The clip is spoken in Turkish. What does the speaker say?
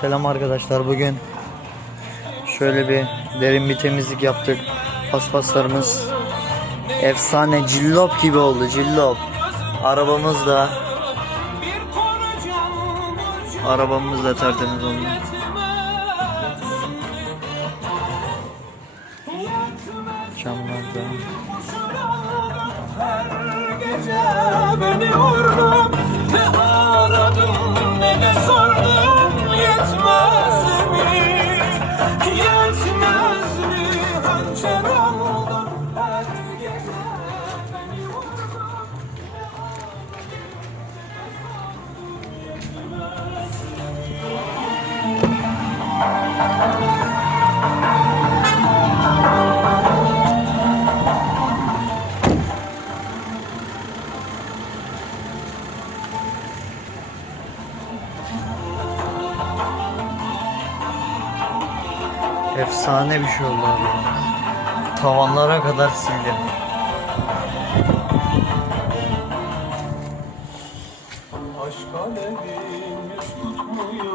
Selam arkadaşlar. Bugün şöyle bir derin bir temizlik yaptık. Paspaslarımız efsane cillop gibi oldu. Cillop. Arabamız da arabamız da tertemiz oldu. Camlar da. beni vurdum Efsane bir şey oldu abi. Tavanlara kadar sildim. Aşk alevimiz tutmuyor